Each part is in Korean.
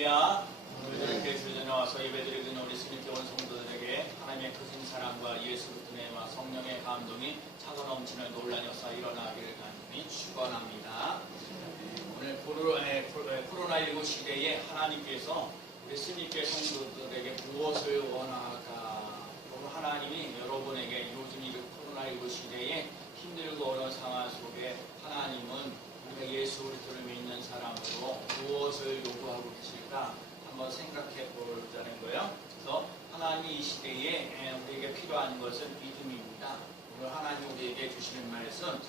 할렐루야. 오늘 이렇게 주전에 와서 예배드리는 우리 주님께 온 성도들에게 하나님의 크신 사랑과 예수 그리스도의 은혜와 성령의 감동이 차고 넘치는 놀라운 역사 일어나기를 간절히 축원합니다. 오늘 코로나19 시대에 하나님께서 우리 스님께 성도들에게 무엇을 원하가? 하나님이 여러분에게 요즘 이 코로나19 시대에 힘들고 어려운 상황 속에 하나님은 우리가 예수 그리스도를 믿는 사람으로 무엇을 요구하고 계실까 한번 생각해 보자는 거예요. 그래서 하나님이 이 시대에 우리에게 필요한 것은 믿음입니다. 오늘 하나님 우리에게 주시는 말씀,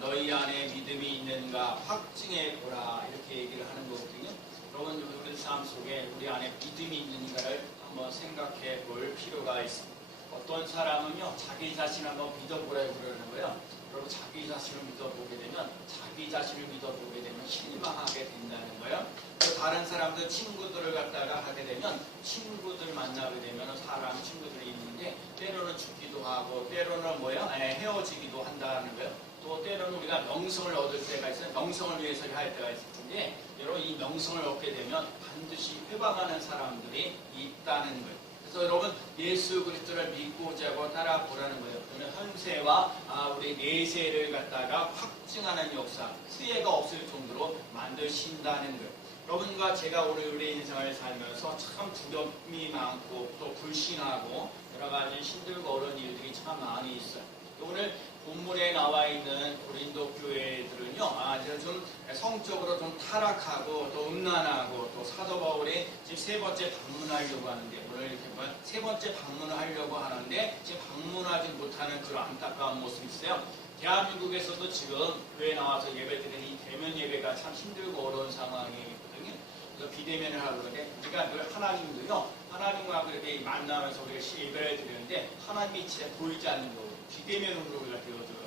너희 안에 믿음이 있는가 확증해 보라, 이렇게 얘기를 하는 거거든요. 여러분, 우리 삶 속에 우리 안에 믿음이 있는가를 한번 생각해 볼 필요가 있습니다. 어떤 사람은요, 자기 자신을 한번 믿어보라고 그러는 거예요. 여러분, 자기 자신을 믿어보게 되면, 자기 자신을 믿어보게 되면 실망하게 된다는 거예요. 또 다른 사람들, 친구들을 갖다가 하게 되면, 친구들 만나게 되면 사람, 친구들이 있는데, 때로는 죽기도 하고, 때로는 헤어지기도 한다는 거예요. 또 때로는 우리가 명성을 얻을 때가 있어요. 명성을 위해서 할 때가 있을 텐데, 여러분, 이 명성을 얻게 되면 반드시 회방하는 사람들이 있다는 거예요. 그래서 여러분, 예수 그리스도를 믿고자 하고 따라보라는 거예요. 그러면 현세와 우리 내세를 갖다가 확증하는 역사, 후회가 없을 정도로 만드신다는 거예요. 여러분과 제가 오늘 우리 인생을 살면서 참 두려움이 많고 또 불신하고 여러 가지 힘들고 어려운 일들이 참 많이 있어요. 오늘 본문에 나와 있는 고린도 교회들은요, 좀 성적으로 좀 타락하고 또 음란하고 또 사도 바울이 지금 세 번째 방문하려고 하는데, 오늘 이렇게 보면 세 번째 방문을 하려고 하는데 지금 방문하지 못하는 그런 안타까운 모습이 있어요. 대한민국에서도 지금 교회에 나와서 예배드리는 이 대면 예배가 참 힘들고 어려운 상황이거든요. 그래서 비대면을 하고 그러는데 우리가 늘 하나님도요, 하나님과 그렇게 만나면서 우리가 예배를 드리는데 하나님이 진짜 보이지 않는 거거든요. 비대면으로 우리가 되어들거든요.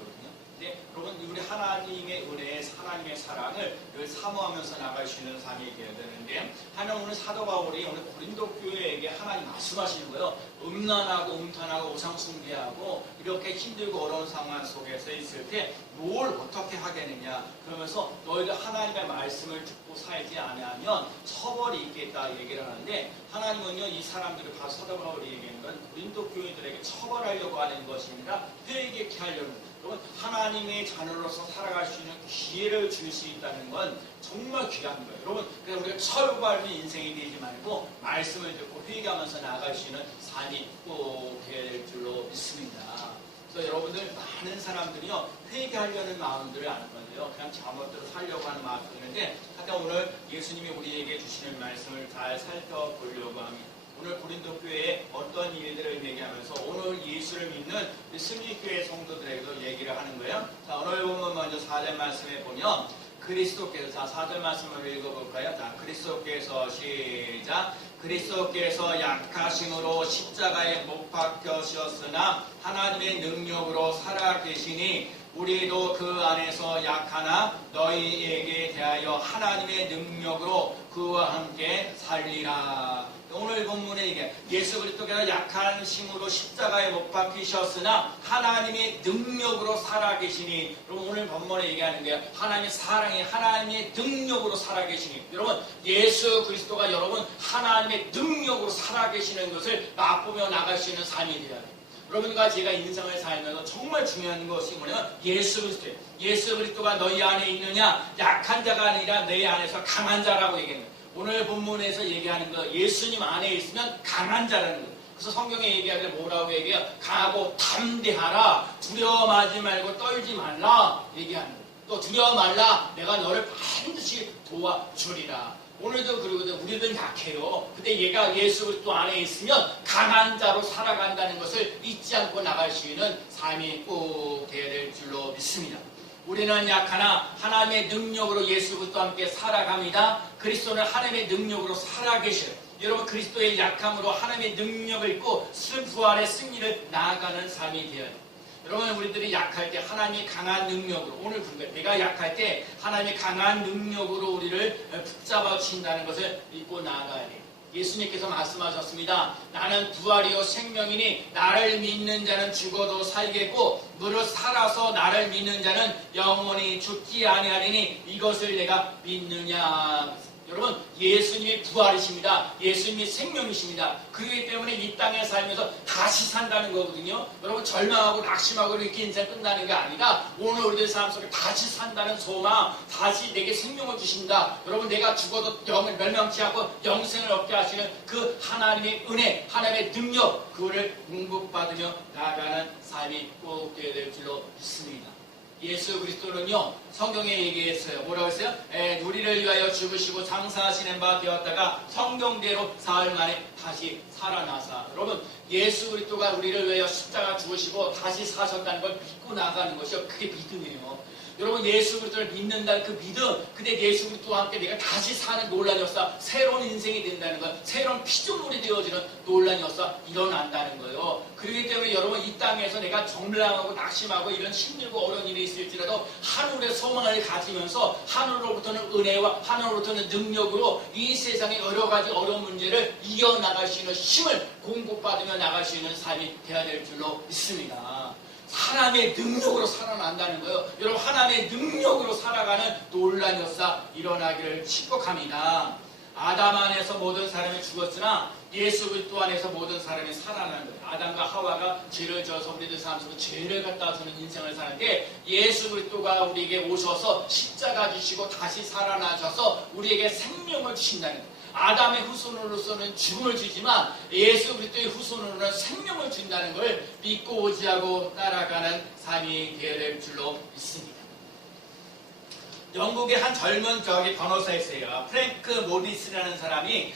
근데 여러분, 우리 하나님의 은혜, 하나님의 사랑을 늘 사모하면서 나갈 수 있는 삶이 되어야 되는데, 하나님 오늘 사도 바울이 오늘 고린도 교회에게 하나님 말씀하시는 거예요. 음란하고 음탄하고 우상숭배하고 이렇게 힘들고 어려운 상황 속에서 있을 때 뭘 어떻게 하겠느냐, 그러면서 너희들 하나님의 말씀을 듣고 살지 않으면 처벌이 있겠다 얘기를 하는데, 하나님은요, 이 사람들을 봐 사도 바울이 얘기하는 건 고린도 교회들에게 처벌하려고 하는 것이 아니라 회개케 하려는 거예요. 여러분, 하나님의 자녀로서 살아갈 수 있는 기회를 줄 수 있다는 건 정말 귀한 거예요. 여러분, 그래서 우리가 철부하는 인생이 되지 말고 말씀을 듣고 회개하면서 나아갈 수 있는 삶이 꼭 되어야 될 줄로 믿습니다. 그래서 여러분들, 많은 사람들이요, 회개하려는 마음들을 안 건데요, 그냥 잘못대로 살려고 하는 마음이 있는데, 하여튼 오늘 예수님이 우리에게 주시는 말씀을 잘 살펴보려고 합니다. 오늘 고린도 교회에 어떤 일들을 얘기하면서 오늘 예수를 믿는 승리교회 성도들에게도 얘기를 하는 거예요. 자, 오늘 보면 먼저 4절 말씀에 보면 그리스도께서, 자, 4절 말씀을 읽어볼까요? 자, 그리스도께서 시작. 그리스도께서 약하심으로 십자가에 못 박혀지었으나 하나님의 능력으로 살아계시니 우리도 그 안에서 약하나 너희에게 대하여 하나님의 능력으로 그와 함께 살리라. 오늘 본문에 이게 예수 그리스도께서 약한 심으로 십자가에 못 박히셨으나 하나님의 능력으로 살아계시니, 여러분 오늘 본문에 얘기하는 게 하나님의 사랑이 하나님의 능력으로 살아계시니, 여러분 예수 그리스도가 여러분 하나님의 능력으로 살아계시는 것을 맛보며 나갈 수 있는 삶이 되어야 돼요. 여러분과 제가 인생을 살면서 정말 중요한 것이 뭐냐면 예수 그리스도예요. 예수 그리스도가 너희 안에 있느냐, 약한 자가 아니라 내 안에서 강한 자라고 얘기하는 거예요. 오늘 본문에서 얘기하는 거, 예수님 안에 있으면 강한 자라는 거예요. 그래서 성경에 얘기하기를 뭐라고 얘기해요? 강하고 담대하라, 두려워하지 말고 떨지 말라 얘기하는 거예요. 또 두려워 말라, 내가 너를 반드시 도와주리라. 오늘도 그러거든. 우리도 약해요. 근데 얘가 예수 그리스도 안에 있으면 강한 자로 살아간다는 것을 잊지 않고 나갈 수 있는 삶이 꼭 되어야 될 줄로 믿습니다. 우리는 약하나 하나님의 능력으로 예수 그리스도와 함께 살아갑니다. 그리스도는 하나님의 능력으로 살아계셔요. 여러분, 그리스도의 약함으로 하나님의 능력을 입고 부활의 승리를 나아가는 삶이 되어야 돼요. 여러분, 우리들이 약할 때 하나님의 강한 능력으로, 오늘 그러니까 내가 약할 때 하나님의 강한 능력으로 우리를 붙잡아 주신다는 것을 믿고 나아가야 돼요. 예수님께서 말씀하셨습니다. 나는 부활이요 생명이니 나를 믿는 자는 죽어도 살겠고 무릇 살아서 나를 믿는 자는 영원히 죽지 아니하리니 이것을 내가 믿느냐. 여러분, 예수님이 부활이십니다. 예수님이 생명이십니다. 그렇기 때문에 이 땅에 살면서 다시 산다는 거거든요. 여러분, 절망하고 낙심하고 이렇게 인생 끝나는 게 아니라 오늘 우리들 삶 속에 다시 산다는 소망, 다시 내게 생명을 주신다. 여러분, 내가 죽어도 영을 멸망치 않고 영생을 얻게 하시는 그 하나님의 은혜, 하나님의 능력, 그거를 공급받으며 나아가는 삶이 꼭 되어야 될 줄로 믿습니다. 예수 그리스도는요, 성경에 얘기했어요. 뭐라고 했어요? 우리를 위하여 죽으시고 장사하시는 바 되었다가 성경대로 사흘 만에 다시 살아나사. 여러분, 예수 그리스도가 우리를 위하여 십자가 죽으시고 다시 사셨다는 걸 믿고 나가는 것이요, 그게 믿음이에요. 여러분, 예수 그리스도를 믿는다는 그 믿음, 근데 예수 그리스도와 함께 내가 다시 사는 놀라운 역사, 새로운 인생이 된다는 것, 새로운 피조물이 되어지는 놀라운 역사 일어난다는 거예요. 그렇기 때문에 여러분, 이 땅에서 내가 정랑하고 낙심하고 이런 힘들고 어려운 일이 있을지라도 하늘의 소망을 가지면서 하늘로부터는 은혜와 하늘로부터는 능력으로 이 세상의 여러 가지 어려운 문제를 이겨나갈 수 있는 힘을 공급받으며 나갈 수 있는 삶이 되어야 될 줄로 믿습니다. 하나님의 능력으로 살아난다는 거예요. 여러분, 하나님의 능력으로 살아가는 놀라운 역사 일어나기를 축복합니다. 아담 안에서 모든 사람이 죽었으나 예수 그리스도 안에서 모든 사람이 살아나는 거예요. 아담과 하와가 죄를 져서 우리들 삶 속에 죄를 갖다 주는 인생을 사는데, 예수 그리스도가 우리에게 오셔서 십자가 지시고 다시 살아나셔서 우리에게 생명을 주신다는 거예요. 아담의 후손으로서는 죽음을 주지만 예수 그리스도의 후손으로는 생명을 준다는 걸 믿고 의지하고 따라가는 삶이 되어야 될 줄로 믿습니다. 영국의 한 젊은 변호사 있어요. 프랭크 모리스라는 사람이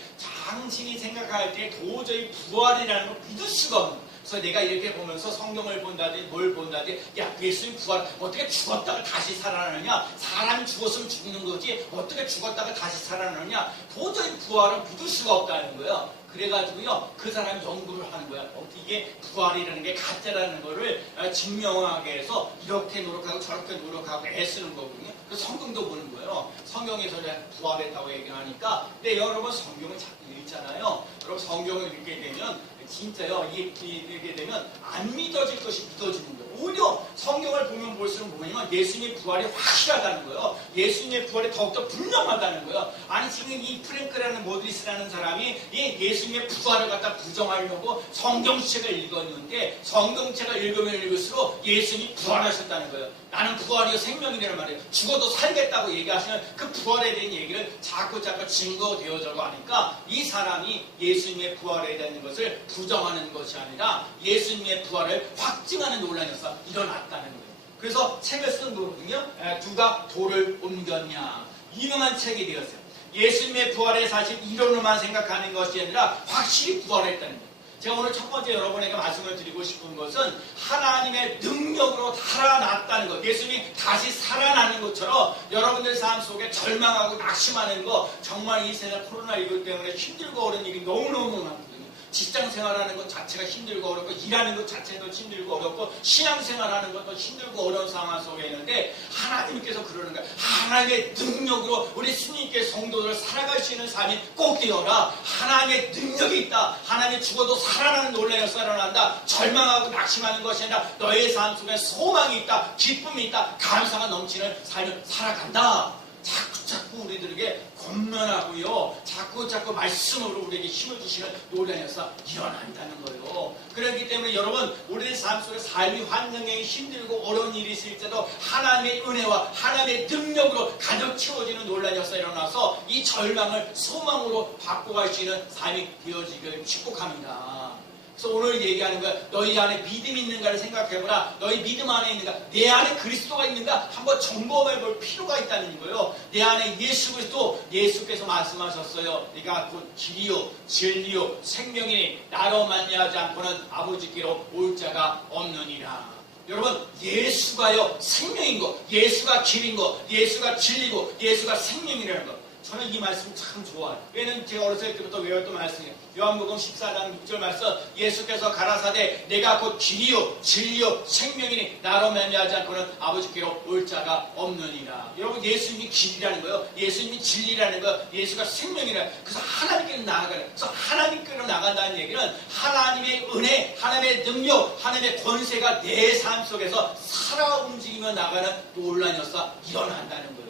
당신이 생각할 때 도저히 부활이라는 걸 믿을 수가 없는 거예요. 그래서 내가 이렇게 보면서 성경을 본다든지 뭘 본다든지, 야, 예수님 부활, 어떻게 죽었다가 다시 살아나느냐? 사람이 죽었으면 죽는 거지 어떻게 죽었다가 다시 살아나느냐? 도저히 부활은 믿을 수가 없다는 거예요. 그래가지고요, 그 사람이 연구를 하는 거야. 어떻게 이게 부활이라는 게 가짜라는 거를 증명하게 해서 이렇게 노력하고 저렇게 노력하고 애쓰는 거거든요. 그래서 성경도 보는 거예요. 성경에서 부활했다고 얘기하니까. 근데 여러분, 성경을 자꾸 읽잖아요. 여러분, 성경을 읽게 되면 진짜요, 이렇게 되면 안 믿어질 것이 믿어지는 거예요. 오히려 성경을 보면 볼수록 뭐냐면 예수님의 부활이 확실하다는 거예요. 예수님의 부활이 더욱더 분명하다는 거예요. 아니, 지금 이 프랭크라는 모리스라는 사람이 이 예수님의 부활을 갖다 부정하려고 성경책을 읽었는데, 성경책을 읽으면 읽을수록 예수님이 부활하셨다는 거예요. 나는 부활이요 생명이라는 말이에요. 죽어도 살겠다고 얘기하시는 그 부활에 대한 얘기를 자꾸 증거되어져고 하니까, 이 사람이 예수님의 부활에 대한 것을 부정하는 것이 아니라 예수님의 부활을 확증하는 논란이 일어났다는 거예요. 그래서 책을 쓴 거거든요. 누가 돌을 옮겼냐, 유명한 책이 되었어요. 예수님의 부활의 사실 이론으로만 생각하는 것이 아니라 확실히 부활했다는 거예요. 제가 오늘 첫 번째 여러분에게 말씀을 드리고 싶은 것은 하나님의 능력으로 살아났다는 것, 예수님이 다시 살아나는 것처럼 여러분들 삶 속에 절망하고 낙심하는 거, 정말 이 세상 코로나19 때문에 힘들고 어려운 일이 너무너무 많거든요. 직장 생활하는 것 자체가 힘들고 어렵고, 일하는 것 자체도 힘들고 어렵고, 신앙생활하는 것도 힘들고 어려운 상황 속에 있는데, 하나님께서 그러는 거예요. 하나님의 능력으로 우리 스님께 성도들 살아갈 수 있는 삶이 꼭 되어라. 하나님의 능력이 있다. 하나님이 죽어도 살아나는 놀라운 살아난다. 절망하고 낙심하는 것이 아니라 너의 삶 속에 소망이 있다. 기쁨이 있다. 감사가 넘치는 삶을 살아간다. 자꾸 우리들에게 권면하고요, 자꾸 말씀으로 우리에게 힘을 주시는 놀라운 역사 일어난다는 거예요. 그렇기 때문에 여러분, 우리의 삶 속에 삶이 환경에 힘들고 어려운 일이 있을 때도 하나님의 은혜와 하나님의 능력으로 가득 채워지는 놀라운 역사 일어나서 이 절망을 소망으로 바꿔갈 수 있는 삶이 되어지길 축복합니다. 그래서 오늘 얘기하는 거야. 너희 안에 믿음이 있는가를 생각해보라. 너희 믿음 안에 있는가? 내 안에 그리스도가 있는가? 한번 점검해 볼 필요가 있다는 거예요. 내 안에 예수 그리스도, 예수께서 말씀하셨어요. 네가 곧 길이요 진리요 생명이니 나로 말미암지 않고는 아버지께로 올 자가 없느니라. 여러분, 예수가요 생명인 거, 예수가 길인 거, 예수가 진리고 예수가 생명이라는 거, 저는 이 말씀 참 좋아요. 왜냐면 제가 어렸을 때부터 외웠던 말씀이에요. 요한복음 14장 6절 말씀, 예수께서 가라사대 내가 곧 길이요 진리요 생명이니 나로 말미암지 않고는 아버지께로 올 자가 없느니라. 여러분, 예수님이 길이라는 거예요. 예수님이 진리라는 거예요. 예수가 생명이라. 그래서 하나님께로 나아가요. 그래서 하나님께로 나간다는 얘기는 하나님의 은혜, 하나님의 능력, 하나님의 권세가 내 삶 속에서 살아 움직이며 나가는 놀라운 역사 일어난다는 거예요.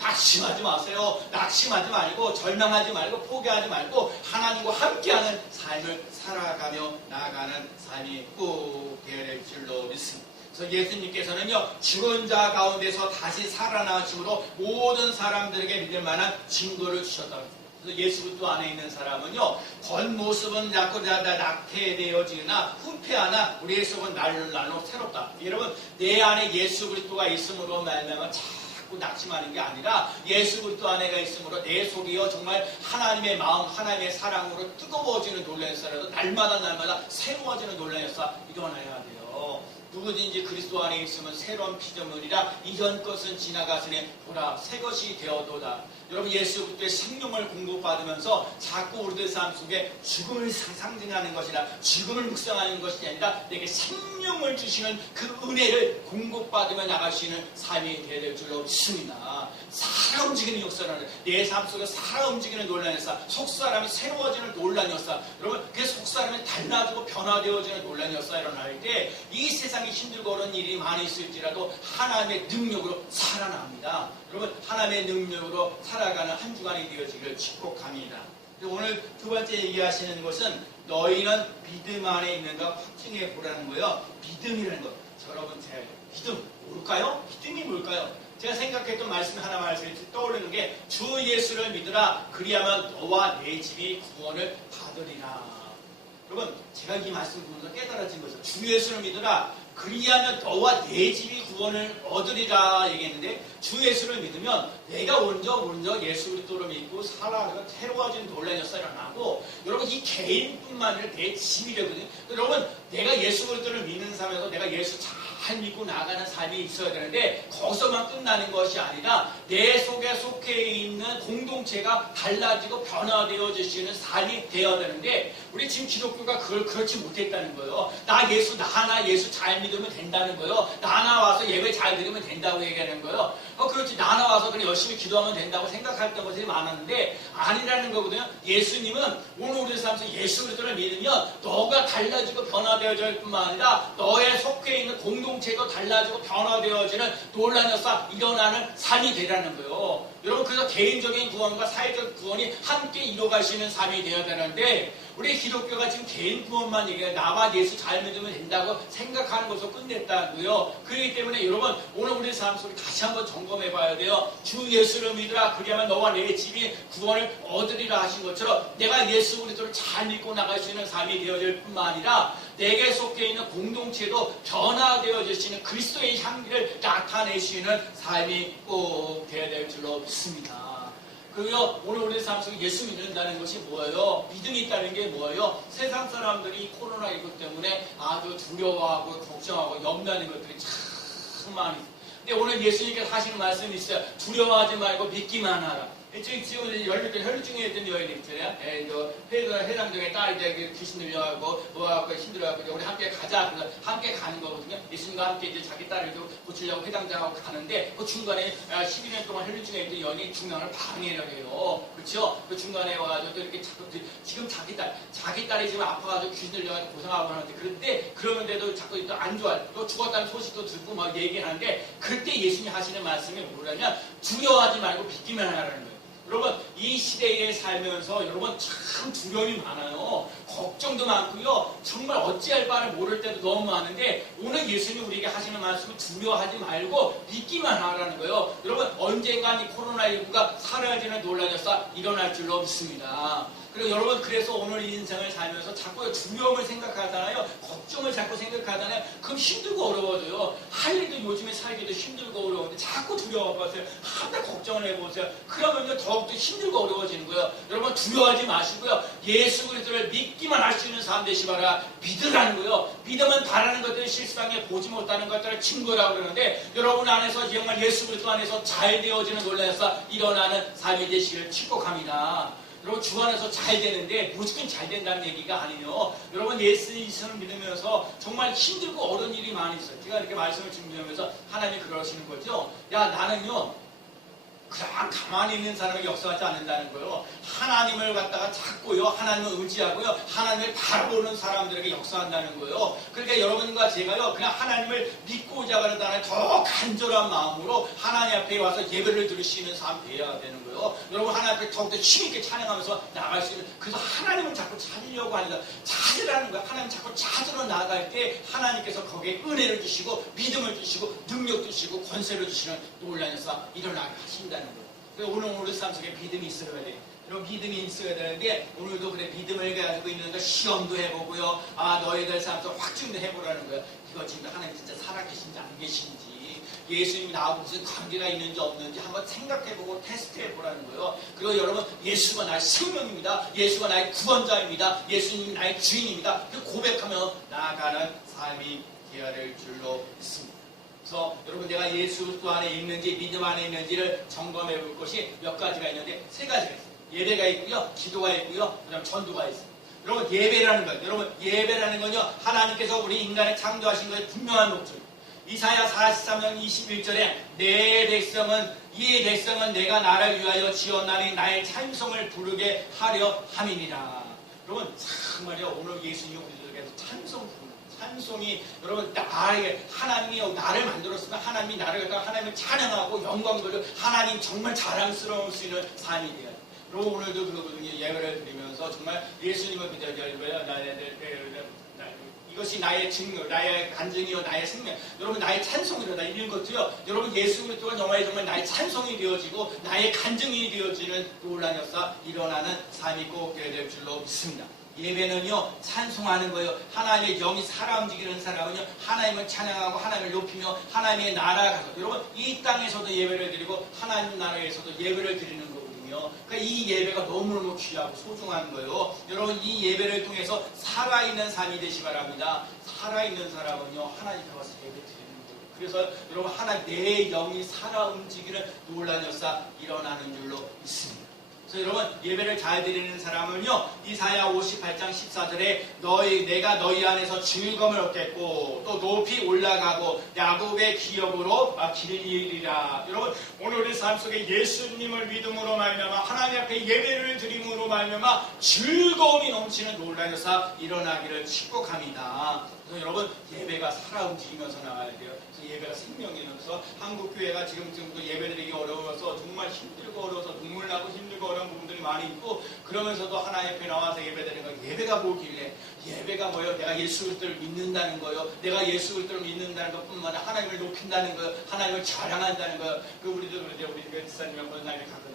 낙심하지 마세요. 낙심하지 말고 절망하지 말고 포기하지 말고 하나님과 함께하는 삶을 살아가며 나아가는 삶이 꼭 되어야 될 줄로 믿습니다. 그래서 예수님께서는요, 죽은 자 가운데서 다시 살아나심으로 모든 사람들에게 믿을 만한 증거를 주셨다고 했습니다. 그래서 예수 그리스도 안에 있는 사람은요, 겉모습은 자꾸 낙태되어지거나 후패하나 우리의 속은 날로 새롭다. 여러분, 내 안에 예수 그리스도가 있음으로 말미암아 자꾸 낙심하는 게 아니라 예수 그리스도 안에가 있으므로 내 속이요 정말 하나님의 마음, 하나님의 사랑으로 뜨거워지는 놀라는 역사라도 날마다 새로워지는 놀라는 역사 일어나야 돼요. 누구든지 그리스도 안에 있으면 새로운 피조물이라 이전 것은 지나갔으니 보라 새 것이 되어도다. 여러분, 예수 그리스도의 생명을 공급받으면서 자꾸 우리들 삶 속에 죽음을 상징하는 것이라, 죽음을 묵상하는 것이 아니라 내게 생명을 주시는 그 은혜를 공급받으며 나갈 수 있는 삶이 되어야 될 줄로 믿습니다. 살아 움직이는 역사라는, 내 삶 속에 살아 움직이는 놀라는 역사, 속사람이 새로워지는 놀라는 역사, 여러분, 그 속사람이 달라지고 변화되어지는 놀라는 역사 일어날 때 이 세상이 힘들고 어려운 일이 많이 있을지라도 하나님의 능력으로 살아납니다. 여러분, 하나님의 능력으로 살아가는 한 주간이 되어지기를 축복합니다. 오늘 두 번째 얘기하시는 것은 너희는 믿음 안에 있는가 확증해 보라는 거예요. 믿음이라는 것. 여러분, 제 믿음 뭘까요? 믿음이 뭘까요? 제가 생각했던 말씀 하나 말씀이 떠오르는 게, 주 예수를 믿으라 그리하면 너와 내 집이 구원을 받으리라. 여러분, 제가 이 말씀 보면서 깨달아진 거죠. 주 예수를 믿으라 그리하면 너와 내 집이 구원을 얻으리라 얘기했는데, 주 예수를 믿으면 내가 먼저 예수 그리스도를 믿고 살아가고 새로워진 놀라는 역사가 일어나고, 여러분, 이 개인뿐만 아니라 내 집이 되거든요. 여러분, 내가 예수 그리스도를 믿는 삶에서 내가 예수 잘 믿고 나가는 삶이 있어야 되는데, 거기서만 끝나는 것이 아니라 내 속에 속해 있는 공동체가 달라지고 변화되어질 수 있는 삶이 되어야 되는데, 우리 지금 기독교가 그걸 그렇지 못했다는 거예요. 나 예수 잘 믿으면 된다는 거예요. 나 하나 와서 예배 잘 드리면 된다고 얘기하는 거예요. 그렇지, 나 하나 와서 그냥 열심히 기도하면 된다고 생각했던 것들이 많았는데 아니라는 거거든요. 예수님은 오늘 우리 삶에서 예수 그리스도를 믿으면 너가 달라지고 변화되어질 뿐만 아니라 너의 속해 있는 공동체도 달라지고 변화되어지는 놀라운 역사 일어나는 삶이 되라는 거예요. 여러분, 그래서 개인적인 구원과 사회적 구원이 함께 이루어갈 수 있는 삶이 되어야 되는데, 우리 기독교가 지금 개인 구원만 얘기해, 나와 예수 잘 믿으면 된다고 생각하는 것으로 끝냈다고요. 그렇기 때문에 여러분, 오늘 우리 삶 속에 다시 한번 점검해 봐야 돼요. 주 예수를 믿으라 그리하면 너와 내 집이 구원을 얻으리라 하신 것처럼, 내가 예수 그리스도를 잘 믿고 나갈 수 있는 삶이 되어질 뿐만 아니라 내게 속해 있는 공동체도 변화되어질 수 있는 그리스도의 향기를 나타낼 수 있는 삶이 꼭 되어야 될 줄로 믿습니다. 그리고 오늘 우리 삶 속에 예수 믿는다는 것이 뭐예요? 믿음이 있다는 게 뭐예요? 세상 사람들이 코로나19 때문에 아주 두려워하고 걱정하고 염려하는 것들이 참 많이 있어요. 근데 오늘 예수님께서 하시는 말씀이 있어요. 두려워하지 말고 믿기만 하라. 지금 혈류증에 있던 여인이 있잖아요. 회장정의 딸이 이제 귀신 들려가고 뭐하고 힘들어가고 우리 함께 가자. 그래서 함께 가는 거거든요. 예수님과 함께 이제 자기 딸을 고치려고 회장장하고 가는데 그 중간에 12년 동안 혈류증에 있던 여인이 중간을 방해를 해요. 그렇죠? 그 중간에 와가지고 또 이렇게 자꾸 지금 자기 딸이 지금 아파가지고 귀신 들려가지고 고생하고 하는데, 그러는데도 자꾸 또 안 좋아. 또 죽었다는 소식도 듣고 막 얘기하는데, 그때 예수님이 하시는 말씀이 뭐냐면 두려워하지 말고 믿기만 하라는 거예요. 여러분, 이 시대에 살면서 여러분 참 두려움이 많아요. 걱정도 많고요. 정말 어찌할 바를 모를 때도 너무 많은데, 오늘 예수님이 우리에게 하시는 말씀은 두려워하지 말고 믿기만 하라는 거예요. 여러분, 언젠간 이 코로나19가 사라지는 놀라운 역사 일어날 줄로 믿습니다. 그리고 여러분, 그래서 오늘 이 인생을 살면서 자꾸 두려움을 생각하잖아요. 걱정을 자꾸 생각하잖아요. 그럼 힘들고 어려워져요. 할 일도 요즘에 살기도 힘들고 어려운데 자꾸 두려워하세요. 하나 걱정을 해보세요. 그러면요 더욱더 힘들고 어려워지는 거예요. 여러분, 두려워하지 마시고요. 예수 그리스도를 믿기만 할 수 있는 사람 되시 바라. 믿으라는 거예요. 믿으면 바라는 것들을 실상에 보지 못하는 것들을 증거라고 그러는데, 여러분 안에서 정말 예수 그리스도 안에서 잘 되어지는 놀라운 역사 일어나는 삶이 되시기를 축복합니다. 여러분, 주 안에서 잘 되는데 무조건 잘 된다는 얘기가 아니에요. 여러분, 예수님을 믿으면서 정말 힘들고 어려운 일이 많이 있어요. 제가 이렇게 말씀을 준비하면서 하나님이 그러시는 거죠. 야, 나는요 그냥 가만히 있는 사람이 역사하지 않는다는 거예요. 하나님을 갖다가 찾고요, 하나님을 의지하고요, 하나님을 바라보는 사람들에게 역사한다는 거예요. 그러니까 여러분과 제가요, 그냥 하나님을 믿고자 하는 더 간절한 마음으로 하나님 앞에 와서 예배를 드릴 수 있는 삶 되어야 되는 거예요. 여러분 하나님 앞에 더욱더 힘있게 찬양하면서 나아갈 수 있는, 그래서 하나님을 자꾸 찾으려고 하는 거야. 찾으라는 거야. 하나님 자꾸 찾으러 나아갈 때 하나님께서 거기에 은혜를 주시고 믿음을 주시고 능력 주시고 권세를 주시는 놀라운 역사 일어나게 하신다는 거예요. 그래서 오늘 삶 속에 믿음이 있어야 돼. 이런 믿음이 있어야 되는데, 오늘도 그래 믿음을 가지고 있는 거 시험도 해보고요, 너희들 삶 속 확증도 해보라는 거야. 이거 지금 하나님 진짜 살아계신지 안 계신지, 예수님이 나하고 무슨 관계가 있는지 없는지 한번 생각해보고 테스트해보라는 거예요. 그리고 여러분, 예수가 나의 생명입니다. 예수가 나의 구원자입니다. 예수님이 나의 주인입니다. 고백하며 나아가는 삶이 되어야 될 줄로 믿습니다. 그래서 여러분, 내가 예수 안에 있는지 믿음 안에 있는지를 점검해 볼 것이 몇 가지가 있는데, 세 가지가 있어요. 예배가 있고요, 기도가 있고요, 그다음 전도가 있어요. 여러분, 예배라는 건, 여러분, 예배라는 건요, 하나님께서 우리 인간을 창조하신 것의 분명한 목적입니다. 이사야 43장 21절에 이 백성은 내가 나를 위하여 지었나니 나의 찬송을 부르게 하려 함이니라. 여러분, 정말요, 오늘 예수님이 우리들에게서 찬송 부르는, 찬송이, 여러분, 하나님이 나를 만들었으면 하나님이 나를 갖다가 하나님을 찬양하고 영광 돌려 하나님 정말 자랑스러울 수 있는 삶이 돼요. 여러분, 오늘도 그러거든요. 예배를 드리면서 정말 예수님을 이것이 나의 증거, 나의 간증이요, 나의 생명, 여러분 나의 찬송이로다, 이런 것도요, 여러분 예수 그리스도가 정말 나의 찬송이 되어지고 나의 간증이 되어지는 놀라운 역사 일어나는 삶이 꼭 되어야 될 줄로 믿습니다. 예배는요, 찬송하는 거예요. 하나님의 영이 살아 움직이는 사람은요, 하나님을 찬양하고 하나님을 높이며 하나님의 나라에 가서, 여러분 이 땅에서도 예배를 드리고 하나님 나라에서도 예배를 드리는 거예요. 그러니까 이 예배가 너무너무 귀하고 소중한 거예요. 여러분, 이 예배를 통해서 살아있는 삶이 되시 바랍니다. 살아있는 사람은요, 하나님께 와서 예배 드리는 거예요. 그래서 여러분, 내 영이 살아 움직이는 놀라운 역사 일어나는 줄로 믿습니다. 그래서 여러분, 예배를 잘 드리는 사람은요, 이사야 58장 14절에 내가 너희 안에서 즐거움을 얻겠고 또 높이 올라가고 야곱의 기업으로 길이리라. 여러분, 오늘 우리 삶 속에 예수님을 믿음으로 말미암아 하나님 앞에 예배를 드림으로 말미암아 즐거움이 넘치는 놀라운 역사 일어나기를 축복합니다. 그래서 여러분, 예배가 살아 움직이면서 나가야 돼요. 그래서 예배가 생명이면서 한국교회가 지금도 예배드리기 어려워서 정말 힘들고 어려워서 눈물 나고 힘들고 어려운 부분들이 많이 있고, 그러면서도 하나님 앞에 나와서 예배드리는 거, 예배가 뭐길래, 예배가 뭐예요? 내가 예수 그리스도를 믿는다는 거예요. 내가 예수 그리스도를 믿는다는 것뿐만 아니라 하나님을 높인다는 거예요. 하나님을 자랑한다는 거예요. 우리도 그러죠. 우리 교회사님 한 번 나중에 가끔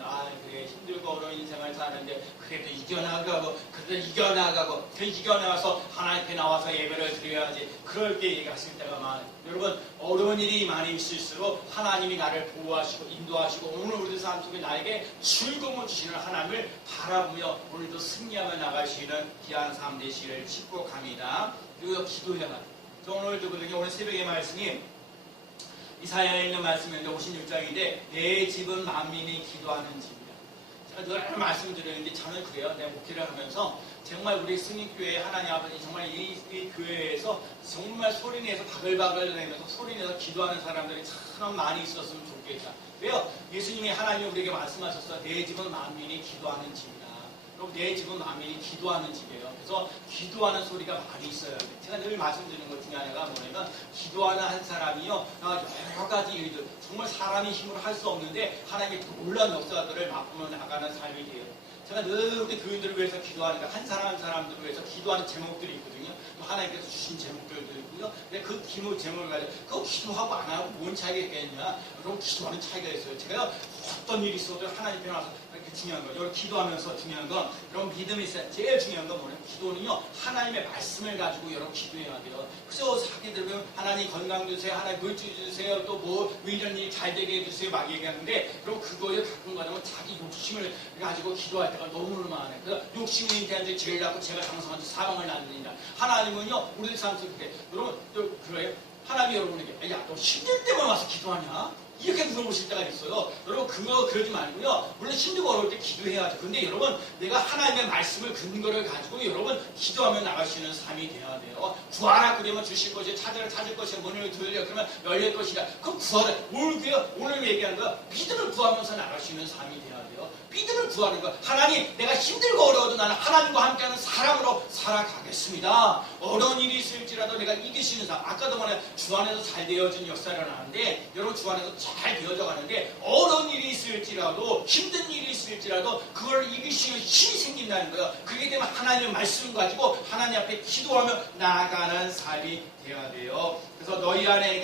그래 힘들고 어려운 인생을 사는데 그래도 이겨나가고 이겨나가서 하나님 앞에 나와서 예배를 드려야지, 그렇게 얘기하실 때가 많아요. 여러분, 어려운 일이 많이 있을수록 하나님이 나를 보호하시고 인도하시고 오늘 우리 삶 속에 나에게 즐거움을 주시는 하나님을 바라보며 오늘도 승리하며 나가시는 귀한 삶 되시기를 축복합니다. 그리고 기도해야 합니다. 오늘도 그러니까 오늘 새벽의 말씀이 이사야에 있는 말씀인데 56장인데 내 집은 만민이 기도하는 집이다. 제가 늘 말씀을 드리는데 저는 그래요. 내가 목회를 하면서 정말 우리 승리교회 하나님 아버지 정말 이 교회에서 정말 소리내서 바글바글 내면서 소리내서 기도하는 사람들이 참 많이 있었으면 좋겠다. 왜요? 예수님이 하나님이 우리에게 말씀하셨어. 내 집은 만민이 기도하는 집이다. 그럼 내 집은 만민이 기도하는 집이에요. 그래서 기도하는 소리가 많이 있어요. 제가 늘 말씀드리는 것 중에 하나가 뭐냐면, 기도하는 한 사람이요, 여러 가지 일들, 정말 사람이 힘으로 할 수 없는데 하나님의 놀라운 역사들을 맛보며 나가는 삶이 돼요. 제가 늘 우리 교인들을 위해서 기도하니까 한 사람 한 사람들을 위해서 기도하는 제목들이 있거든요. 또 하나님께서 주신 제목들도 있고요. 근데 그 제목을 가지고 그거 기도하고 안 하고 뭔 차이가 있겠냐? 그럼 기도하는 차이가 있어요. 제가 어떤 일이 있어도 하나님 앞에 나와서 이렇게 중요한 거, 여기 기도하면서 중요한 건 여러분 믿음이 있어요. 제일 중요한 건 뭐냐면 기도는요, 하나님의 말씀을 가지고 여러분 기도해야 돼요. 그래서 사기들 보면 하나님 건강 주세요, 하나님 물질 주세요, 또 뭐 이런 일 잘 되게 해주세요 막 얘기하는데, 그럼 그거를 가끔 가다면 자기 욕심을 가지고 기도할 때가 너무 많아요. 그래서 욕심이 인자한테 죄를 낳고 제가 장성한 지 사망을 낳는다. 하나님은요, 우리 삶 속에 여러분 그래요. 하나님이 여러분에게 야, 너 힘들 때만 와서 기도하냐? 이렇게 물어보실 때가 있어요. 여러분 그러지 말고요. 물론 힘들고 어려울 때 기도해야죠. 근데 여러분 내가 하나님의 말씀을 근거를 가지고 여러분 기도하며 나갈 수 있는 삶이 돼야 돼요. 구하라 그러면 주실 것이 찾으라 찾을 것이 문을 두드려 그러면 열릴 것이다. 그럼 구하라. 오늘 얘기하는 거 믿음을 구하면서 나갈 수 있는 삶이 돼야 돼요. 믿음을 구하는 거. 하나님 내가 힘들고 어려워도 나는 하나님과 함께하는 사람으로 살아가겠습니다. 어려운 일이 있을지라도 내가 이길 수 있는 사람. 아까도 말해 주 안에서 잘 되어진 역사를 하는데 여러분 주 안에서 잘 되어져 가는데 어려운 일이 있을지라도 힘든 일이 있을지라도 그걸 이길 수 있는 힘이 생긴다는 거예요. 그렇기 때문에 하나님의 말씀을 가지고 하나님 앞에 기도하며 나아가는 삶이 되어야 돼요. 그래서 너희 안에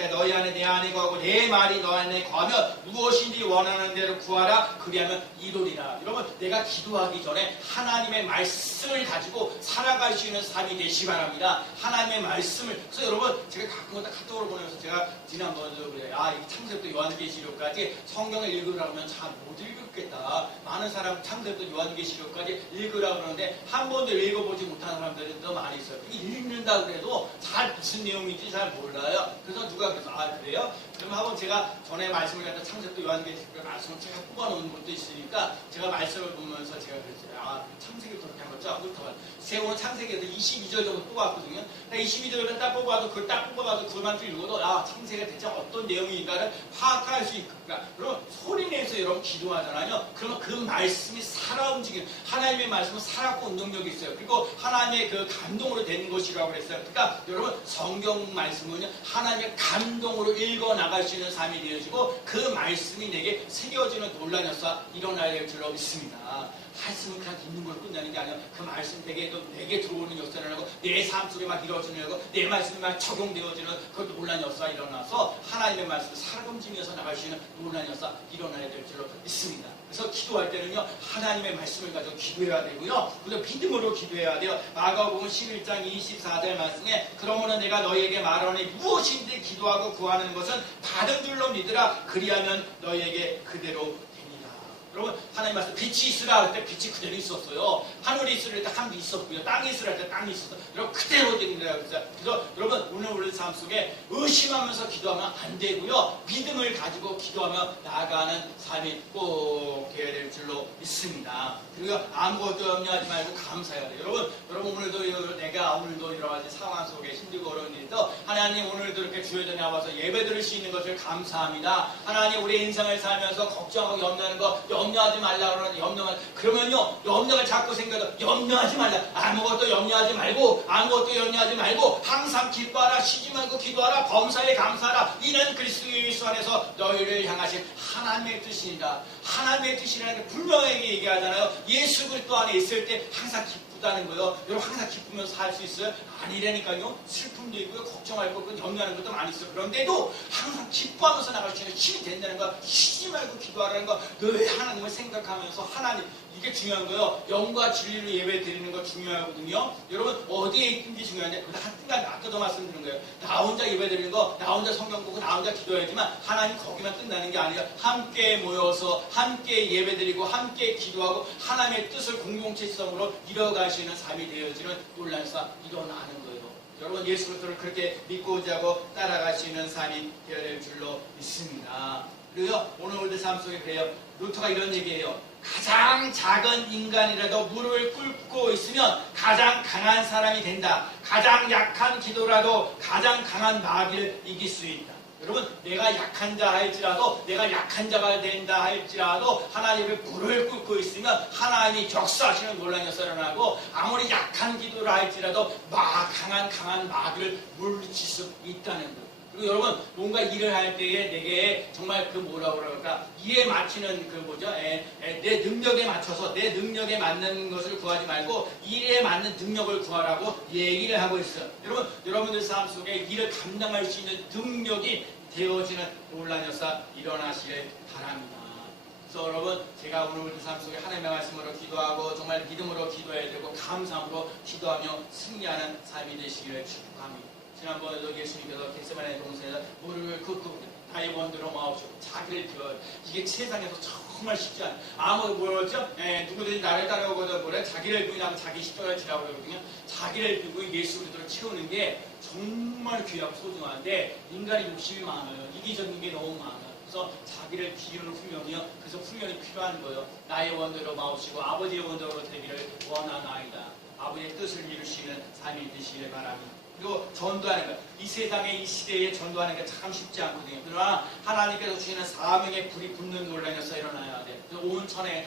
내 안에 거하고 내 말이 너 안에 거하면 무엇인지 원하는 대로 구하라 그리하면 이루리라. 여러분 내가 기도하기 전에 하나님의 말씀을 가지고 살아갈 수 있는 삶이 되시기 바랍니다. 하나님의 말씀을. 그래서 여러분 제가 가끔마다 카톡으로 보내면서 제가 지난번에도 그래요. 이 창세부터 요한계시록까지 성경을 읽으라고 하면 잘 못 읽겠다. 많은 사람 창세부터 요한계시록까지 읽으라고 그러는데 한 번도 읽어보지 못하는 사람들이 더 많이 있어요. 읽는다 그래도 잘 무슨 내용인지 잘 몰라요. 그래서 누가 그래서 그래요? 그럼 한번 제가 전에 말씀을 갖다 창세부터 요한계시록 말씀을 제가 뽑아놓은 것도 있으니까 제가 말씀을 보면서 제가 그랬어요. 창세기부터 그렇게 한 거죠. 그렇다고 세우는 창세기에서 22절 정도 뽑았거든요. 22절을 딱 뽑아도 그걸 딱 뽑아가지고 그것만 좀 읽어도 창세기가 대체 어떤 내용인가를 파악할 수 있을까. 그럼 소리내서 여러분 기도하잖아요. 그러면 그 말씀이 살아 움직이는 하나님의 말씀은 살았고 능력이 있어요. 그리고 하나님의 그 감동으로 되는 것이라고 그랬어요. 그러니까 여러분 성경 말씀은요 하나님의 감동으로 읽어 나갈 수 있는 삶이 되어지고 그 말씀이 내게 새겨지는 놀라운 역사 일어나야 될 줄로 믿습니다. 말씀을 그냥 읽는 걸로 끝나는 게 아니라 그 말씀 내게 들어오는 역사를 하고 내 삶 속에 막 이루어지는 거고 내 말씀이 막 적용되어지는 그 놀라운 역사가 일어나서 하나님의 말씀을 살아움직여서 나갈 수 있는 놀라운 역사 일어나야 될 줄로 믿습니다. 그래서 기도할 때는요 하나님의 말씀을 가지고 기도해야 되고요. 그리고 믿음으로 기도해야 돼요. 마가복음 11장 24절 말씀에 그러므로 내가 너희에게 말하노니 무엇인지 기도하고 구하는 것은 받은 줄로 믿으라. 그리하면 너희에게 그대로 여러분 하나님 말씀 빛이 있으라 할 때 빛이 그대로 있었어요. 하늘이 있으라 할 때 하늘이 있었고요. 땅이 있으라 할 때 땅이 있었어요. 여러분 그대로 됩니다. 그래서 여러분 오늘 우리 삶 속에 의심하면서 기도하면 안 되고요. 믿음을 가지고 기도하며 나아가는 삶이 꼭 되어야 될 줄로 믿습니다. 그리고 아무것도 염려하지 말고 감사해야 돼요. 여러분 오늘도 내가 오늘도 여러 가지 상황 속에 힘들고 어려운 일도 하나님 오늘도 이렇게 주의 전에 와서 예배 드릴 수 있는 것을 감사합니다. 하나님 우리 인생을 살면서 걱정하고 염려하는 거 염려하지 말라 그러는데 그러면요 염려가 자꾸 생겨도 염려하지 말라. 아무것도 염려하지 말고 항상 기뻐하라. 쉬지 말고 기도하라. 범사에 감사하라. 이는 그리스도 예수 안에서 너희를 향하신 하나님의 뜻이니라. 하나님의 뜻이라는 게 분명하게 얘기하잖아요. 예수 그리스도 안에 있을 때 항상 기쁘다는 거예요. 여러분 항상 기쁘면서 살 수 있어요? 아니라니까요. 슬픔도 있고요. 걱정할 것도 염려하는 것도 많이 있어요. 그런데도 항상 기뻐하면서 나갈 수 있는 힘이 된다는 거. 쉬지 말고 기도하라는 거. 늘 하나님을 생각하면서 하나님 이게 중요한 거예요. 영과 진리로 예배 드리는 거 중요하거든요. 여러분 어디에 있든지 중요한데 한순간 아까도 말씀드린 거예요. 나 혼자 예배 드리는 거, 나 혼자 성경 보고 나 혼자 기도해야지만 하나님 거기만 끝나는 게 아니라 함께 모여서 함께 예배 드리고 함께 기도하고 하나님의 뜻을 공동체성으로 이뤄가시는 삶이 되어지는 놀라운 삶 일어나는 거예요. 여러분 예수 그리스도를 그렇게 믿고자 하고 따라가시는 삶이 되어야 될 줄로 믿습니다. 그리고요 오늘 우리 삶 속에 그래요. 루터가 이런 얘기해요. 가장 작은 인간이라도 무릎을 꿇고 있으면 가장 강한 사람이 된다. 가장 약한 기도라도 가장 강한 마귀를 이길 수 있다. 여러분 내가 약한 자 할지라도 내가 약한 자가 된다 할지라도 하나님의 무릎을 꿇고 있으면 하나님이 격수하시는 놀라운 역사를 하고 아무리 약한 기도를 할지라도 강한 마귀를 물리칠 수 있다는 것. 그리고 여러분 뭔가 일을 할 때에 내게 정말 그 뭐라고 그럴까 일에 맞추는 그 뭐죠 내 능력에 맞춰서 내 능력에 맞는 것을 구하지 말고 일에 맞는 능력을 구하라고 얘기를 하고 있어요. 여러분들 삶 속에 일을 감당할 수 있는 능력이 되어지는 놀라운 역사 일어나시길 바랍니다. 그래서 여러분 제가 오늘 우리 삶 속에 하나님의 말씀으로 기도하고 정말 믿음으로 기도해야 되고 감사함으로 기도하며 승리하는 삶이 되시기를 축복합니다. 지난번에도 예수님께서 겟세마네 동산에서 무릎을 꿇고 나의 원대로 마옵시고 자기를 비워. 이게 세상에서 정말 쉽지 않아요. 뭐였죠? 누구든지 나를 따라오거든 뭐래? 자기를 비우냐고 자기 십자가를 지라고 그러거든요. 자기를 비우고 예수 그리스도를 채우는 게 정말 귀하고 소중한데 인간이 욕심이 많아요. 이기적인 게 너무 많아요. 그래서 자기를 기르는 훈련이요. 그래서 훈련이 필요한 거예요. 나의 원대로 마옵시고 아버지의 원대로 되기를 원하나이다. 아버지의 뜻을 이룰 수 있는 삶이 되시길 바랍니다. 그리고 전도하는 것, 이 세상에 이 시대에 전도하는 게 참 쉽지 않거든요. 그러나 하나님께서 주시는 사명의 불이 붙는 논란에서 일어나야 돼. 온 천하에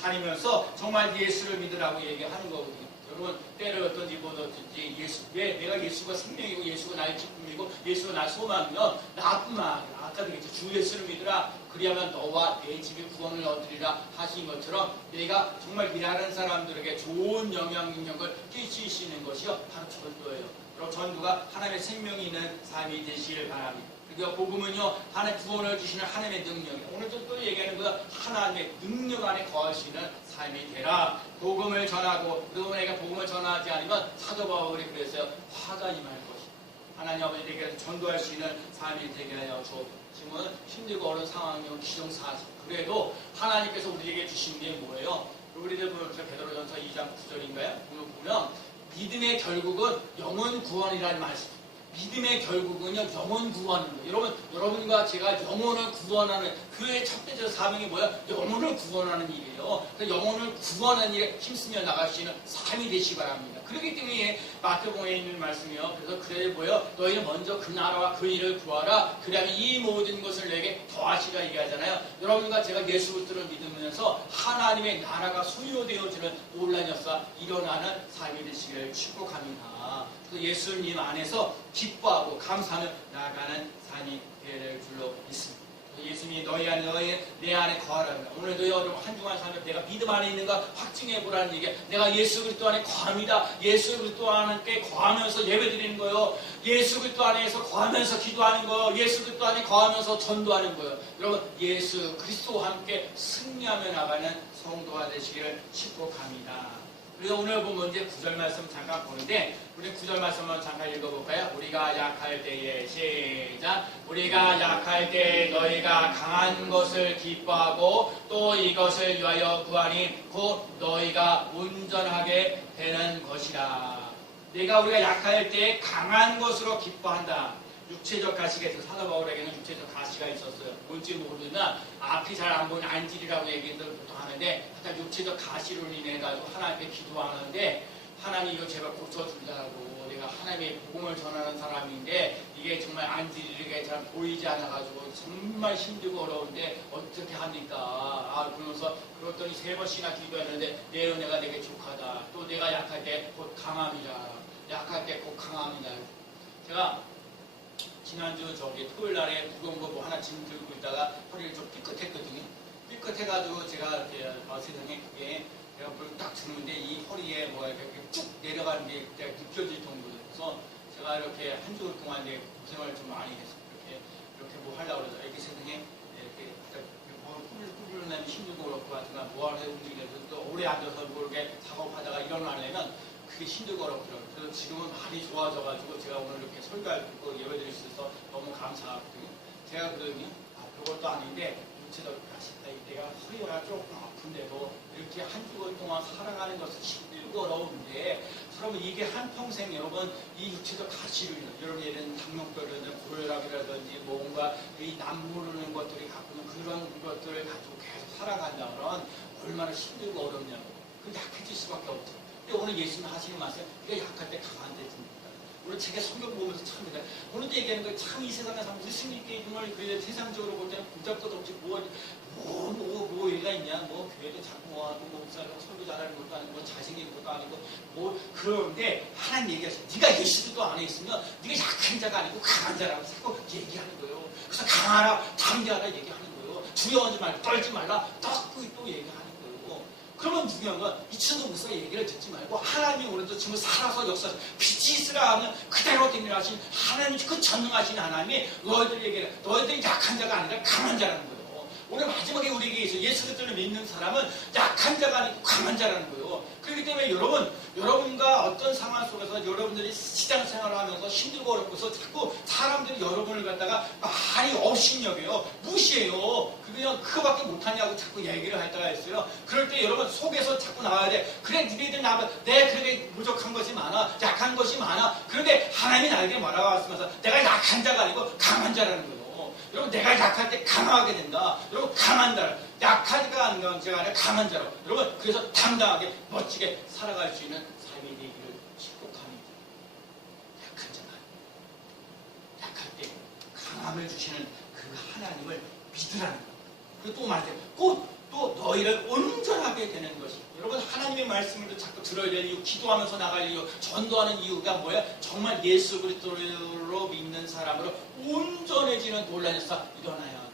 다니면서 정말 예수를 믿으라고 얘기하는 거거든요. 여러분, 때를 어떤지 뭐든지 예수, 왜 내가 예수가 생명이고 예수가 나의 기쁨이고 예수가 나의 소망이면 나뿐만 아니라 아까도 얘기했죠. 주 예수를 믿으라. 그리하면 너와 내 집이 구원을 얻으리라 하신 것처럼 내가 정말 일하는 사람들에게 좋은 영향력을 끼칠 수 있는 것이요. 바로 전도예요. 그리고 전도가 하나님의 생명이 있는 삶이 되시길 바랍니다. 그리고 복음은요, 하나님 구원을 주시는 하나님의 능력이에요. 오늘도 또 얘기하는 거 하나님의 능력 안에 거할 수 있는 삶이 되라. 복음을 전하고, 그리고 내가 복음을 전하지 않으면 사도 바울이 그랬어요. 화가 임할 것이다. 하나님 아버지에게 전도할 수 있는 삶이 되게 하여 주옵소서. 지금은 힘들고 어려운 상황이요, 기정사실. 그래도 하나님께서 우리에게 주신 게 뭐예요? 우리들 보면 베드로전서 2장 9절인가요? 보면 믿음의 결국은 영혼 구원이라는 말씀. 믿음의 결국은요, 영혼 구원인 거예요. 여러분과 제가 영혼을 구원하는, 교회의 첫 번째 사명이 뭐야? 영혼을 구원하는 일이에요. 그 영혼을 구원하는 일에 힘쓰며 나갈 수 있는 삶이 되시기 바랍니다. 그렇기 때문에 마태복음에 있는 말씀이요. 그래서 그래 뭐요? 너희는 먼저 그 나라와 그 일을 구하라. 그러면 이 모든 것을 내게 더하시라 얘기하잖아요. 여러분과 제가 예수 그리스도를 믿으면서 하나님의 나라가 소유되어지는 놀라운 역사 일어나는 삶이 되시기를 축복합니다. 그래서 예수님 안에서 기뻐하고 감사하며 나아가는 삶이 되는 줄로 믿습니다. 예수님이 너희 안에 내 안에 거하라. 오늘도 여러분 한 주간 살면 내가 믿음 안에 있는가 확증해 보라는 얘기야. 내가 예수 그리스도 안에 거합니다. 예수 그리스도 안에 거하면서 예배드리는 거예요. 예수 그리스도 안에서 거하면서 기도하는 거예요. 예수 그리스도 안에 거하면서 전도하는 거예요. 여러분 예수 그리스도와 함께 승리하며 나가는 성도가 되시기를 축복합니다. 그래서 오늘 보면 이제 9절 말씀 잠깐 보는데, 우리 9절 말씀을 잠깐 읽어볼까요? 우리가 약할 때에, 시작. 우리가 약할 때 너희가 강한 것을 기뻐하고 또 이것을 위하여 구하니 곧 너희가 온전하게 되는 것이라. 우리가 약할 때 강한 것으로 기뻐한다. 육체적 가시가 사도 바울에게는 육체적 가시가 있었어요. 뭔지 모르면 앞이 잘 안 보이는 안질이라고 얘기들 보통 하는데, 하여튼 육체적 가시로 인해 가지고 하나님께 기도하는데 하나님 이거 제발 고쳐주려고, 내가 하나님의 복음을 전하는 사람인데 이게 정말 안질이게 잘 보이지 않아가지고 정말 힘들고 어려운데 어떻게 합니까? 그러면서 그랬더니 3번씩이나 기도했는데 내 은혜가 내게 족하다. 또 내가 약할 때 곧 강함이라. 약할 때 곧 강함이다. 제가 지난주 토요일 날에 무거운 거 뭐 하나 짐 들고 있다가 허리를 좀 삐끗했거든요. 삐끗해가지고 제가 세상에 그게 제가 뭘 딱 드는데 이 허리에 뭐 이렇게 쭉 내려가는 게 느껴질 정도로. 그래서 제가 이렇게 한 주 동안 이제 고생을 좀 많이 했어요. 이렇게 뭐 하려고 그러죠. 이렇게 세상에 이렇게 뭐 꾸불꾸불하면 힘들고 그렇고 하지만 뭐 하려 움직이면서 또 오래 앉아서 뭐 이렇게 작업하다가 일어나려면 그게 힘들고 어렵더라고요. 그래서 지금은 많이 좋아져가지고 제가 오늘 이렇게 설교할 거 예배드릴 수 있어서 너무 감사하거든요. 제가 그러더니 그것도 아닌데 육체적 가시다. 내가 허리가 조금 아픈데도 이렇게 한 주간 동안 살아가는 것은 힘들고 어려운데, 그러면 이게 한평생 여러분 이 육체적 가시로 인해 여러분 예를 당뇨병이라든지 고혈압이라든지 뭔가 이 남모르는 것들이 갖고 있는 그런 것들을 가지고 계속 살아간다면 얼마나 힘들고 어렵냐고. 그 약해질 수밖에 없죠. 오늘 예수님 하시는 말씀, 우리가 약할 때 강한 데 듭니다. 오늘 제가 성경 보면서 참, 오늘도 얘기하는 거 참 이 세상에 사람 우리 스님께 정말 그 세상적으로 볼 때는 부잡것 없이 뭐 얘가 있냐, 뭐 교회도 자꾸 뭐하고 뭐 목사라고 설교 잘하는 것도 아니고 뭐 잘생긴 것도 아니고 뭐 그러는데 하나님 얘기하셔. 네가 예수도 안에 있으면 네가 약한 자가 아니고 강한 자라고 자꾸 얘기하는 거예요. 그래서 강하라, 담대하라 얘기하는 거예요. 두려워하지 말고 떨지 말라, 또 얘기하는 거예요. 그러면 중요한 건 이 친구 목사의 얘기를 듣지 말고 하나님이 오늘도 지금 살아서 역사하신 빛이 있으라 하면 그대로 되리라신 하나님, 그 전능하신 하나님이 너희들 얘기를, 너희들이 약한 자가 아니라 강한 자라는 거예요. 오늘 마지막에 우리에게 예수 그리스도를 믿는 사람은 약한 자가 아니고 강한 자라는 거예요. 그렇기 때문에 여러분과 어떤 상황 속에서 여러분들이 시장 생활을 하면서 힘들고 어렵고서 자꾸 사람들이 여러분을 갖다가 많이 업신여겨요. 무시해요. 그냥 그거밖에 못하냐고 자꾸 얘기를 할 때가 있어요. 그럴 때 여러분 속에서 자꾸 나와야 돼. 그래, 니네들 나면 그게 부족한 것이 많아, 약한 것이 많아. 그런데 하나님이 나에게 뭐라고 하시면서 내가 약한 자가 아니고 강한 자라는 거예요. 여러분 내가 약할 때 강하게 된다. 여러분 강한 자라. 약하지가 않은 건 제가 아니라 강한 자로. 여러분 그래서 당당하게 멋지게 살아갈 수 있는 삶이 되기를 축복합니다. 약한 자가 약할 때 강함을 주시는 그 하나님을 믿으라는 것. 그리고 또 말해요. 꼭 또 너희를 온전하게 되는 것이. 여러분 하나님의 말씀을 자꾸 들어야 될 이유, 기도하면서 나갈 이유, 전도하는 이유가 뭐야? 정말 예수 그리스도로 믿는 사람으로 온전해지는 놀라운 역사 일어나야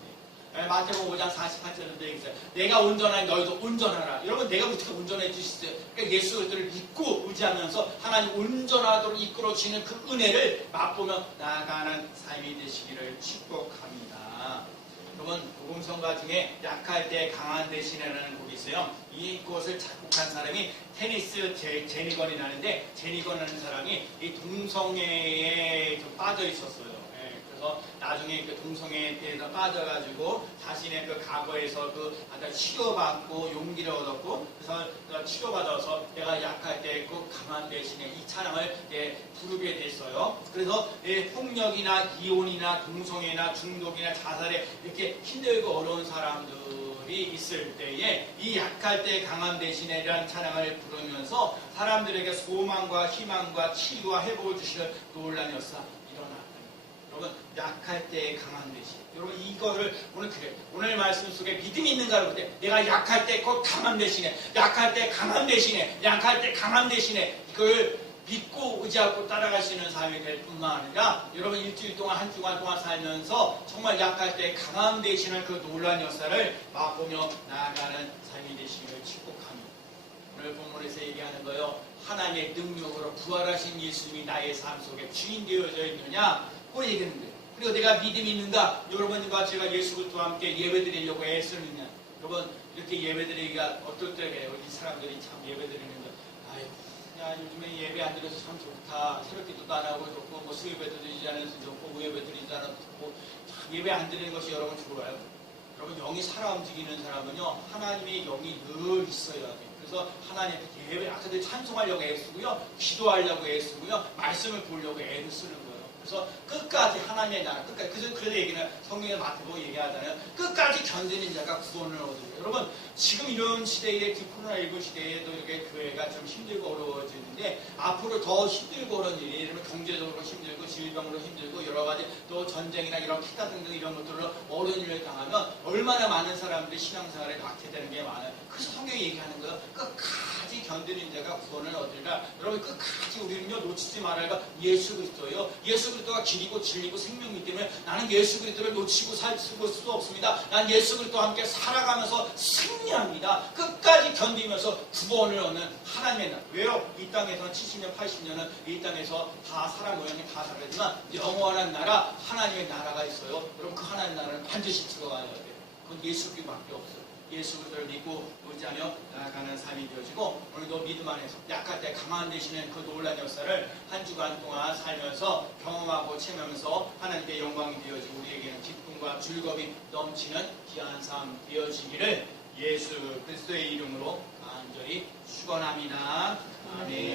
돼. 마태복음 5장 48절에 되어 있어요. 내가 온전하니 너희도 온전하라. 여러분 내가 어떻게 온전해질 수 있어요? 그러니까 예수 그리스도를 믿고 의지하면서 하나님 온전하도록 이끌어주시는 그 은혜를 맛보며 나아가는 삶이 되시기를 축복합니다. 여러분 복음성가 중에 약할 때 강한 대신이라는 곡이 있어요. 이것을 작곡한 사람이 테니스 제니건이라는데, 제니건이라는 사람이 이 동성애에 좀 빠져 있었어요. 그래서 나중에 그 동성애에 대해서 빠져가지고 자신의 그 과거에서 그 아주 치료받고 용기를 얻었고, 그래서 치료받아서 내가 약할 때 그 강한 대신에 이 찬양을 부르게 됐어요. 그래서 폭력이나 이혼이나 동성애나 중독이나 자살에 이렇게 힘들고 어려운 사람들이 있을 때에 이 약할 때 강한 대신에 이라는 찬양을 부르면서 사람들에게 소망과 희망과 치유와 회복을 주시는 놀라운 역사 일어나. 여러분 약할 때 강한 대신. 여러분 이거를 오늘 그래. 오늘 말씀 속에 믿음이 있는가 그래. 내가 약할 때 꼭 강한 대신에, 약할 때 강한 대신에, 약할 때 강한 대신에 이걸 믿고 의지하고 따라갈 수 있는 삶이 될 뿐만 아니라 여러분 일주일 동안 한 주간 동안 살면서 정말 약할 때 강한 대신을 그 놀라운 역사를 맛보며 나아가는 삶이 되시기를 축복합니다. 오늘 본문에서 얘기하는 거요. 하나님의 능력으로 부활하신 예수님이 나의 삶 속에 주인 되어져 있느냐? 그 얘기하는 거예요. 그리고 내가 믿음이 있는가? 여러분과 제가 예수 그리스도와 함께 예배드리려고 애쓰느냐? 여러분 이렇게 예배드리기가 어떨 때가 우리 사람들이 참 예배드리는데 아이고 야 요즘에 예배 안 드려서 참 좋다. 새벽기도도 안 하고 좋고 뭐 수요예배 드리지 않아서 좋고 우예배 드리지 않아서 좋고 참 예배 안 드리는 것이 여러분 좋아요. 여러분 영이 살아 움직이는 사람은요 하나님의 영이 늘 있어야 돼요. 그래서 하나님 예배 아까도 찬송하려고 애쓰고요, 기도하려고 애쓰고요, 말씀을 보려고 애를 쓰는 거예요. 그래서 끝까지 하나님의 나라, 끝까지. 그래서 얘기는 성경에 마태복음 얘기하잖아요. 끝까지 견디는 자가 구원을 얻어요. 여러분 지금 이런 시대에 코로나19 시대에도 이렇게 교회가 좀 힘들고 어려워지는데 앞으로 더 힘들고 어려운 일이 이러면 경제적으로 힘들고 질병으로 힘들고 여러 가지 또 전쟁이나 이런 기타 등등 이런 것들로 어려운 일을 당하면 얼마나 많은 사람들이 신앙생활에 막게 되는 게 많아요. 그래서 성경이 얘기하는 거예요. 끝까지 견디는 자가 구원을 얻으리라. 여러분 끝까지 우리는요 놓치지 말아야 예수 그리스도예요. 예수 그리스도가 길이고 진리고 생명이기 때문에 나는 예수 그리스도를 놓치고 살 수 없습니다. 난 예수 그리스도와 함께 살아가면서 승리합니다. 끝까지 견디면서 구원을 얻는 하나님의 나라. 왜요? 이 땅에서는 70년, 80년은 이 땅에서 다 사람 모양이 다 다르지만 영원한 나라, 하나님의 나라가 있어요. 여러분 그 하나님의 나라는 반드시 들어가야 돼요. 그건 예수 그리스도밖에 없어요. 예수 그리스도를 믿고 의지하며 나아가는 삶이 되어지고 오늘도 믿음 안에서 약할 때 강한 되시는 그 놀라운 역사를 한 주간 동안 살면서 경험하고 체험하면서 하나님께 영광이 되어지고 우리에게는 기쁨과 즐거움이 넘치는 귀한 삶 되어지기를 예수 그리스도의 이름으로 간절히 축원합니다. 아멘.